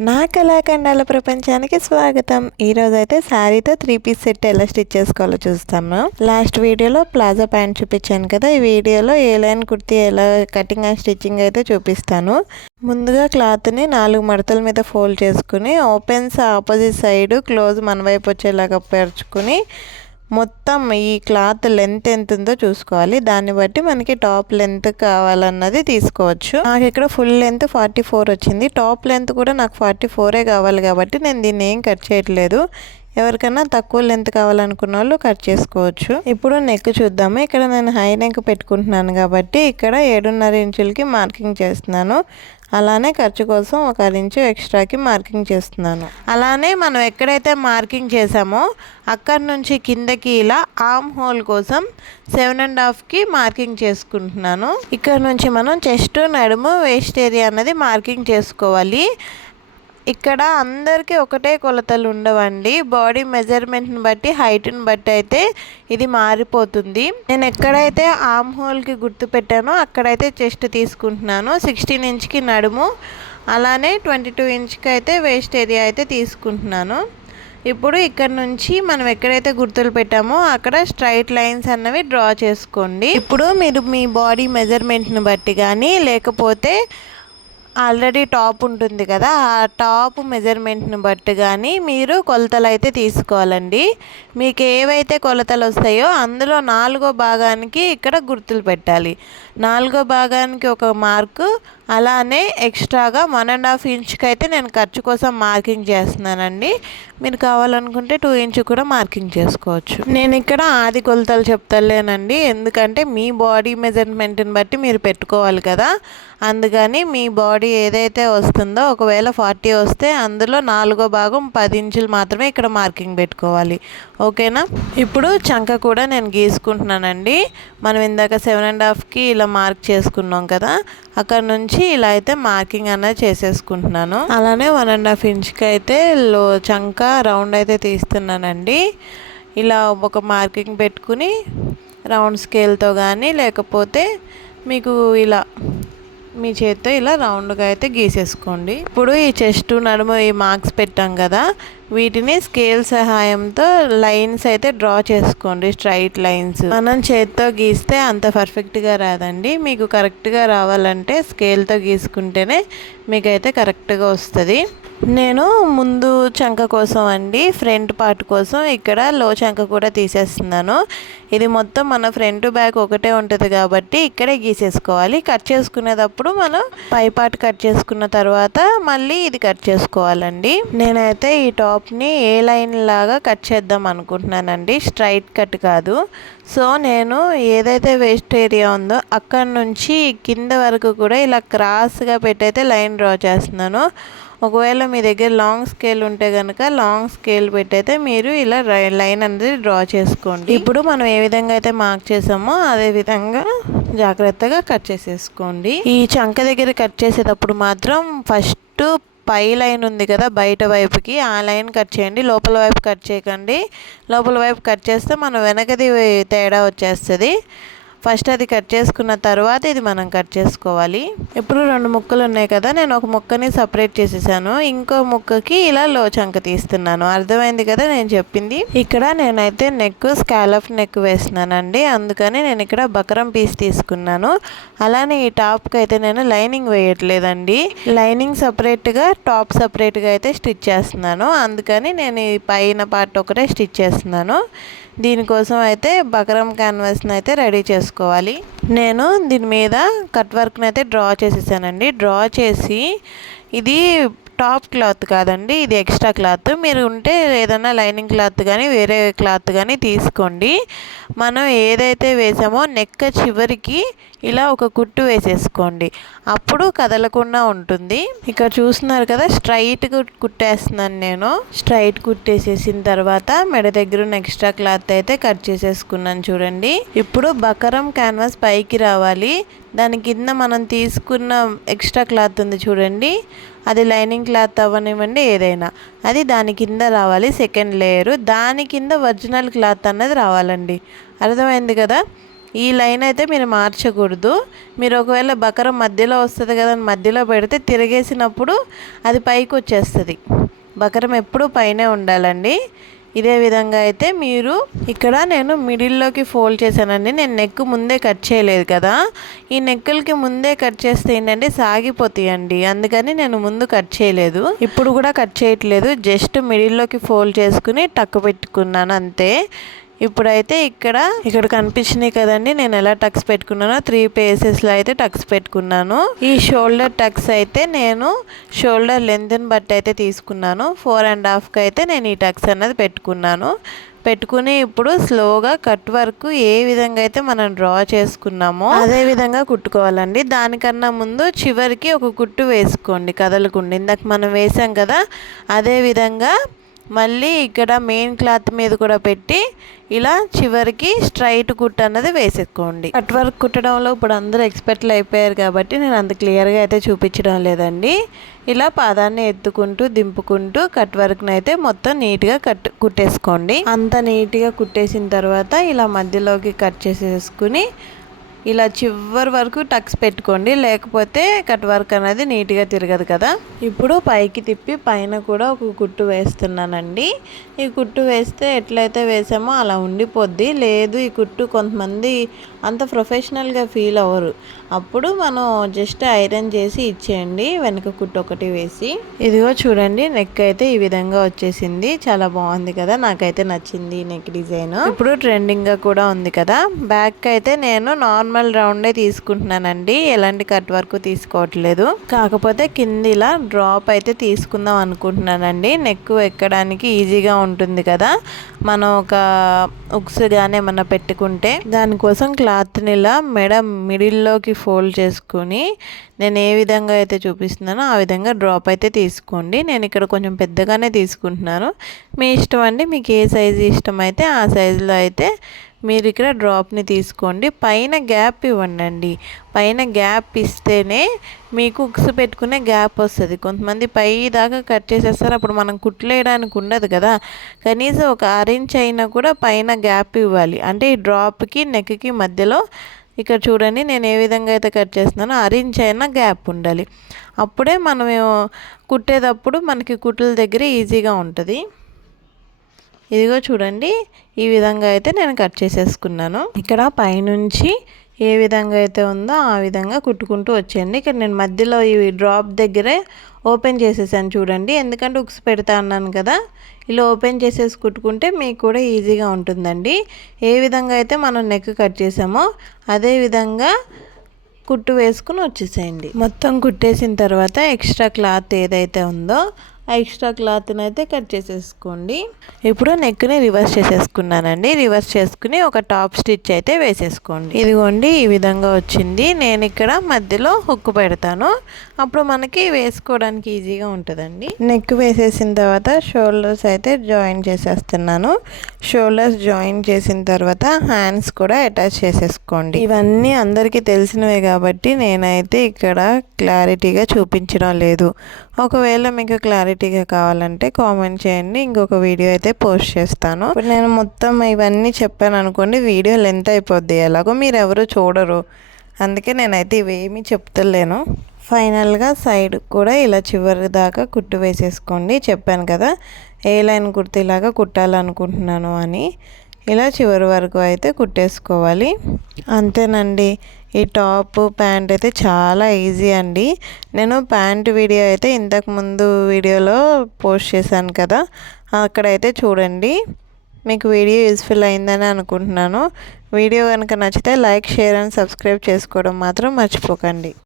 నా కళాఖండాల ప్రపంచానికి స్వాగతం. ఈరోజు అయితే శారీతో 3 పీస్ సెట్ ఎలా స్టిచ్ చేసుకోవాలో చూస్తాము. లాస్ట్ వీడియోలో ప్లాజో ప్యాంట్ చూపించాను కదా, ఈ వీడియోలో ఏ లైన్ కుర్తీ ఎలా కటింగ్ అండ్ స్టిచ్చింగ్ అయితే చూపిస్తాను. ముందుగా క్లాత్ని 4 మడతల మీద ఫోల్డ్ చేసుకుని ఓపెన్స్ ఆపోజిట్ సైడ్ క్లోజ్ మన వైపు వచ్చేలాగా పరుచుకుని మొత్తం ఈ క్లాత్ లెంత్ ఎంత ఉందో చూసుకోవాలి. దాన్ని బట్టి మనకి టాప్ లెంత్ కావాలన్నది తీసుకోవచ్చు. నాకు ఇక్కడ ఫుల్ లెంత్ 44 వచ్చింది. టాప్ లెంత్ కూడా నాకు 44 కావాలి కాబట్టి నేను దీన్ని ఏం కట్ చేయట్లేదు. ఎవరికైనా తక్కువ లెంత్ కావాలనుకున్న వాళ్ళు కట్ చేసుకోవచ్చు. ఇప్పుడు నెక్ చూద్దాము. ఇక్కడ నేను హై నెక్ పెట్టుకుంటున్నాను కాబట్టి ఇక్కడ 7.5 ఇంచులకి మార్కింగ్ చేస్తున్నాను. అలానే ఖర్చు కోసం 1 ఇంచు ఎక్స్ట్రాకి మార్కింగ్ చేస్తున్నాను. అలానే మనం ఎక్కడైతే మార్కింగ్ చేసామో అక్కడి నుంచి కిందకి ఇలా ఆర్మ్ హోల్ కోసం 7.5కి మార్కింగ్ చేసుకుంటున్నాను. ఇక్కడ నుంచి మనం చెస్ట్, నడుము, వేస్ట్ ఏరియా అన్నది మార్కింగ్ చేసుకోవాలి. ఇక్కడ అందరికీ ఒకటే కొలతలు ఉండవండి. బాడీ మెజర్మెంట్ని బట్టి, హైట్ని బట్టి అయితే ఇది మారిపోతుంది. నేను ఎక్కడైతే ఆర్మ్ హోల్కి గుర్తు పెట్టానో అక్కడైతే చెస్ట్ తీసుకుంటున్నాను. 16 ఇంచ్కి నడుము, అలానే 22 ఇంచ్కి అయితే వేస్ట్ ఏరియా అయితే తీసుకుంటున్నాను. ఇప్పుడు ఇక్కడ నుంచి మనం ఎక్కడైతే గుర్తులు పెట్టామో అక్కడ స్ట్రైట్ లైన్స్ అన్నవి డ్రా చేసుకోండి. ఇప్పుడు మీరు మీ బాడీ మెజర్మెంట్ని బట్టి కానీ లేకపోతే ఆల్రెడీ టాప్ ఉంటుంది కదా, ఆ టాప్ మెజర్మెంట్ని బట్టి కానీ మీరు కొలతలు అయితే తీసుకోవాలండి. మీకు ఏవైతే కొలతలు వస్తాయో అందులో 4వ భాగానికి ఇక్కడ గుర్తులు పెట్టాలి. 4వ భాగానికి ఒక మార్కు, అలానే ఎక్స్ట్రాగా 1.5 ఇంచ్కి అయితే నేను ఖర్చు కోసం మార్కింగ్ చేస్తున్నానండి. మీరు కావాలనుకుంటే 2 ఇంచ్ కూడా మార్కింగ్ చేసుకోవచ్చు. నేను ఇక్కడ ఆది కొలతలు చెప్తలేనండి, ఎందుకంటే మీ బాడీ మెజర్మెంట్ని బట్టి మీరు పెట్టుకోవాలి కదా. అందుకని మీ బాడీ ఏదైతే వస్తుందో, ఒకవేళ 40 వస్తే అందులో 4వ భాగం 10 ఇంచులు మాత్రమే ఇక్కడ మార్కింగ్ పెట్టుకోవాలి. ఓకేనా? ఇప్పుడు చంక కూడా నేను గీసుకుంటున్నానండి. మనం ఇందాక 7.5కి ఇలా మార్క్ చేసుకున్నాం కదా, అక్కడ నుంచి ఇలా అయితే మార్కింగ్ అనేది చేసేసుకుంటున్నాను. అలానే 1.5 ఇంచ్కి అయితే చంక రౌండ్ అయితే తీస్తున్నానండి. ఇలా ఒక మార్కింగ్ పెట్టుకుని రౌండ్ స్కేల్తో కానీ లేకపోతే మీకు ఇలా మీ చేత్తో ఇలా రౌండ్గా అయితే గీసేసుకోండి. ఇప్పుడు ఈ చెస్ట్, నడుము ఈ మార్క్స్ పెట్టాం కదా, వీటిని స్కేల్ సహాయంతో లైన్స్ అయితే డ్రా చేసుకోండి. స్ట్రైట్ లైన్స్ మనం చేత్తో గీస్తే అంత పర్ఫెక్ట్గా రాదండి. మీకు కరెక్ట్గా రావాలంటే స్కేల్తో గీసుకుంటేనే మీకైతే కరెక్ట్గా వస్తుంది. నేను ముందు చంక కోసం అండి, ఫ్రంట్ పార్ట్ కోసం ఇక్కడ లో చంక కూడా తీసేస్తున్నాను. ఇది మొత్తం మన ఫ్రంట్ బ్యాక్ ఒకటే ఉంటుంది కాబట్టి ఇక్కడే గీసేసుకోవాలి. కట్ చేసుకునేటప్పుడు మనం పై పార్ట్ కట్ చేసుకున్న తర్వాత మళ్ళీ ఇది కట్ చేసుకోవాలండి. నేనైతే ఈ టాప్ని ఏ లైన్ లాగా కట్ చేద్దాం అనుకుంటున్నానండి, స్ట్రైట్ కట్ కాదు. సో నేను ఏదైతే వేస్ట్ ఏరియా ఉందో అక్కడ నుంచి కింద వరకు కూడా ఇలా క్రాస్గా పెట్టయితే లైన్ డ్రా చేస్తున్నాను. ఒకవేళ మీ దగ్గర లాంగ్ స్కేల్ ఉంటే కనుక లాంగ్ స్కేల్ పెట్టయితే మీరు ఇలా లైన్ అనేది డ్రా చేసుకోండి. ఇప్పుడు మనం ఏ విధంగా అయితే మార్క్ చేసామో అదే విధంగా జాగ్రత్తగా కట్ చేసేసుకోండి. ఈ చంక దగ్గర కట్ చేసేటప్పుడు మాత్రం ఫస్ట్ పై లైన్ ఉంది కదా బయట వైపుకి, ఆ లైన్ కట్ చేయండి. లోపల వైపు కట్ చేయకండి. లోపల వైపు కట్ చేస్తే మనం వెనకది తేడా వచ్చేస్తుంది. ఫస్ట్ అది కట్ చేసుకున్న తర్వాత ఇది మనం కట్ చేసుకోవాలి. ఇప్పుడు 2 ముక్కలు ఉన్నాయి కదా, నేను ఒక ముక్కని సపరేట్ చేసేసాను. ఇంకో ముక్కకి ఇలా లో చంక తీస్తున్నాను. అర్థమైంది కదా నేను చెప్పింది. ఇక్కడ నేనైతే నెక్ స్కాలప్ నెక్ వేస్తున్నానండి, అందుకని నేను ఇక్కడ బకరం పీస్ తీసుకున్నాను. అలానే ఈ టాప్కి అయితే నేను లైనింగ్ వేయట్లేదండి. లైనింగ్ సపరేట్గా, టాప్ సపరేట్గా అయితే స్టిచ్ చేస్తున్నాను. అందుకని నేను ఈ పైన పార్ట్ ఒకటే స్టిచ్ చేస్తున్నాను. దీనికోసం అయితే బకరం క్యాన్వాస్ని అయితే రెడీ చేసుకోవాలి. నేను దీని మీద కట్ వర్క్ని అయితే డ్రా చేసేసానండి. డ్రా చేసి ఇది టాప్ క్లాత్ కాదండి, ఇది ఎక్స్ట్రా క్లాత్. మీరు ఉంటే ఏదైనా లైనింగ్ క్లాత్ కానీ వేరే క్లాత్ కానీ తీసుకోండి. మనం ఏదైతే వేసామో నెక్ చివరికి ఇలా ఒక కుట్టు వేసేసుకోండి, అప్పుడు కదలకుండా ఉంటుంది. ఇక్కడ చూస్తున్నారు కదా, స్ట్రైట్ కుట్టేస్తున్నాను నేను. స్ట్రైట్ కుట్టేసేసిన తర్వాత మెడ దగ్గర ఉన్న ఎక్స్ట్రా క్లాత్ అయితే కట్ చేసేసుకున్నాను చూడండి. ఇప్పుడు బకరం క్యాన్వాస్ పైకి రావాలి. దాని కింద మనం తీసుకున్న ఎక్స్ట్రా క్లాత్ ఉంది చూడండి, అది లైనింగ్ క్లాత్ అవ్వనివ్వండి ఏదైనా, అది దాని కింద రావాలి. సెకండ్ లేయరు దాని కింద ఒరిజినల్ క్లాత్ అన్నది రావాలండి. అర్థమైంది కదా? ఈ లైన్ అయితే మీరు మార్చకూడదు. మీరు ఒకవేళ బకరం మధ్యలో వస్తుంది కదా మధ్యలో పెడితే తిరిగేసినప్పుడు అది పైకి వచ్చేస్తుంది. బకరం ఎప్పుడూ పైనే ఉండాలండి. ఇదే విధంగా అయితే మీరు ఇక్కడ నేను మిడిల్లోకి ఫోల్డ్ చేశానండి. నేను నెక్ ముందే కట్ చేయలేదు కదా, ఈ నెక్కులకి ముందే కట్ చేస్తే ఏంటంటే సాగిపోతాయండి, అందుకని నేను ముందు కట్ చేయలేదు. ఇప్పుడు కూడా కట్ చేయట్లేదు, జస్ట్ మిడిల్లోకి ఫోల్డ్ చేసుకుని టక్కు పెట్టుకున్నాను అంతే. ఇప్పుడైతే ఇక్కడ కనిపించినాయి కదండి, నేను ఎలా టక్స్ పెట్టుకున్నానో 3 పేసెస్లో అయితే టక్స్ పెట్టుకున్నాను. ఈ షోల్డర్ టక్స్ అయితే నేను షోల్డర్ లెంత్ని బట్టి అయితే తీసుకున్నాను. 4.5కి అయితే నేను ఈ టక్స్ అన్నది పెట్టుకుని ఇప్పుడు స్లోగా కట్ వర్క్ ఏ విధంగా అయితే మనం డ్రా చేసుకున్నామో అదే విధంగా కుట్టుకోవాలండి. దానికన్నా ముందు చివరికి ఒక కుట్టు వేసుకోండి కదలకుండా, ఇందాక మనం వేసాం కదా అదే విధంగా మళ్ళీ ఇక్కడ మెయిన్ క్లాత్ మీద కూడా పెట్టి ఇలా చివరికి స్ట్రైట్ కుట్ అన్నది వేసేసుకోండి. కట్ వర్క్ కుట్టడంలో ఇప్పుడు అందరూ ఎక్స్పర్ట్లు అయిపోయారు కాబట్టి నేను అంత క్లియర్గా అయితే చూపించడం లేదండి. ఇలా పాదాన్ని ఎత్తుకుంటూ దింపుకుంటూ కట్ వర్క్ని అయితే మొత్తం నీట్గా కుట్టేసుకోండి. అంత నీట్గా కుట్టేసిన తర్వాత ఇలా మధ్యలోకి కట్ చేసేసుకుని ఇలా చివరి వరకు టక్స్ పెట్టుకోండి, లేకపోతే కట్ వర్క్ అనేది నీట్గా తిరగదు కదా. ఇప్పుడు పైకి తిప్పి పైన కూడా ఒక కుట్టు వేస్తున్నానండి. ఈ కుట్టు వేస్తే ఎట్లయితే వేసామో అలా ఉండిపోద్ది. లేదు ఈ కుట్టు కొంతమంది అంత ప్రొఫెషనల్గా ఫీల్ అవ్వరు, అప్పుడు మనం జస్ట్ ఐరన్ చేసి ఇచ్చేయండి వెనక కుట్టు ఒకటి వేసి. ఇదిగో చూడండి, నెక్ అయితే ఈ విధంగా వచ్చేసింది, చాలా బాగుంది కదా, నాకైతే నచ్చింది నెక్ డిజైన్. ఇప్పుడు ట్రెండింగ్గా కూడా ఉంది కదా. బ్యాక్ అయితే నేను నార్మల్ రౌండే తీసుకుంటున్నానండి, ఎలాంటి కట్ వర్క్ తీసుకోవట్లేదు. కాకపోతే కింద ఇలా డ్రాప్ అయితే తీసుకుందాం అనుకుంటున్నానండి. నెక్ ఎక్కడానికి ఈజీగా ఉంటుంది కదా, మనం ఒక ఉక్స్ కానీ ఏమన్నా పెట్టుకుంటే. దానికోసం క్లాత్ని ఇలా మిడిల్లోకి ఫోల్డ్ చేసుకుని నేను ఏ విధంగా అయితే చూపిస్తున్నానో ఆ విధంగా డ్రాప్ అయితే తీసుకోండి. నేను ఇక్కడ కొంచెం పెద్దగానే తీసుకుంటున్నాను, మీ ఇష్టం అండి. మీకు ఏ సైజు ఇష్టమైతే ఆ సైజులో అయితే మీరు ఇక్కడ డ్రాప్ని తీసుకోండి. పైన గ్యాప్ ఇవ్వండి, పైన గ్యాప్ ఇస్తేనే మీకు ఉక్స్ పెట్టుకునే గ్యాప్ వస్తుంది. కొంతమంది పై దాకా కట్ చేసేస్తారు, అప్పుడు మనం కుట్లేయడానికి ఉండదు కదా. కనీసం ఒక 1 ఇంచ్ అయినా కూడా పైన గ్యాప్ ఇవ్వాలి. అంటే ఈ డ్రాప్కి నెక్కి మధ్యలో ఇక్కడ చూడండి నేను ఏ విధంగా అయితే కట్ చేస్తున్నానో 1 ఇంచ్ అయినా గ్యాప్ ఉండాలి. అప్పుడే మనం కుట్టేటప్పుడు మనకి కుట్ల దగ్గర ఈజీగా ఉంటుంది. ఇదిగో చూడండి, ఈ విధంగా అయితే నేను కట్ చేసేసుకున్నాను. ఇక్కడ పైనుంచి ఏ విధంగా అయితే ఉందో ఆ విధంగా కుట్టుకుంటూ వచ్చేయండి. ఇక్కడ నేను మధ్యలో ఈ డ్రాప్ దగ్గరే ఓపెన్ చేసేసాను చూడండి, ఎందుకంటే ఉక్స్ పెడతా అన్నాను కదా. ఇలా ఓపెన్ చేసేసి కుట్టుకుంటే మీకు కూడా ఈజీగా ఉంటుందండి. ఏ విధంగా అయితే మనం నెక్ కట్ చేసామో అదే విధంగా కుట్టు వేసుకుని వచ్చేసేయండి. మొత్తం కుట్టేసిన తర్వాత ఎక్స్ట్రా క్లాత్ ఏదైతే ఉందో ఆ ఎక్స్ట్రా క్లాత్ని అయితే కట్ చేసేసుకోండి. ఇప్పుడు నెక్ని రివర్స్ చేసేసుకున్నానండి. రివర్స్ చేసుకుని ఒక టాప్ స్టిచ్ అయితే వేసేసుకోండి. ఇదిగోండి ఈ విధంగా వచ్చింది. నేను ఇక్కడ మధ్యలో హుక్ పెడతాను, అప్పుడు మనకి వేసుకోవడానికి ఈజీగా ఉంటుందండి. నెక్ వేసేసిన తర్వాత షోల్డర్స్ అయితే జాయిన్ చేసేస్తున్నాను. షోల్డర్స్ జాయిన్ చేసిన తర్వాత హ్యాండ్స్ కూడా అటాచ్ చేసేసుకోండి. ఇవన్నీ అందరికీ తెలిసినవే కాబట్టి నేనైతే ఇక్కడ క్లారిటీగా చూపించడం లేదు. ఒకవేళ మీకు క్లారిటీగా కావాలంటే కామెంట్ చేయండి, ఇంకొక వీడియో అయితే పోస్ట్ చేస్తాను. ఇప్పుడు నేను మొత్తం ఇవన్నీ చెప్పాను అనుకోండి, వీడియో లెంత్ అయిపోద్ది, ఎలాగో మీరు ఎవరు చూడరు, అందుకే నేనైతే ఇవేమీ చెప్తలేను. ఫైనల్గా సైడ్ కూడా ఇలా చివరి దాకా కుట్టు వేసేసుకోండి. చెప్పాను కదా ఏ లైన్ కుర్తీలాగా కుట్టాలనుకుంటున్నాను అని. ఇలా చివరి వరకు అయితే కుట్టేసుకోవాలి, అంతేనండి. ఈ టాప్ ప్యాంట్ అయితే చాలా ఈజీ అండి. నేను ప్యాంట్ వీడియో అయితే ఇంతకుముందు వీడియోలో పోస్ట్ చేశాను కదా, అక్కడైతే చూడండి. మీకు వీడియో యూస్ఫుల్ అయిందని అనుకుంటున్నాను. వీడియో కనుక నచ్చితే లైక్, షేర్ అండ్ సబ్స్క్రైబ్ చేసుకోవడం మాత్రం మర్చిపోకండి.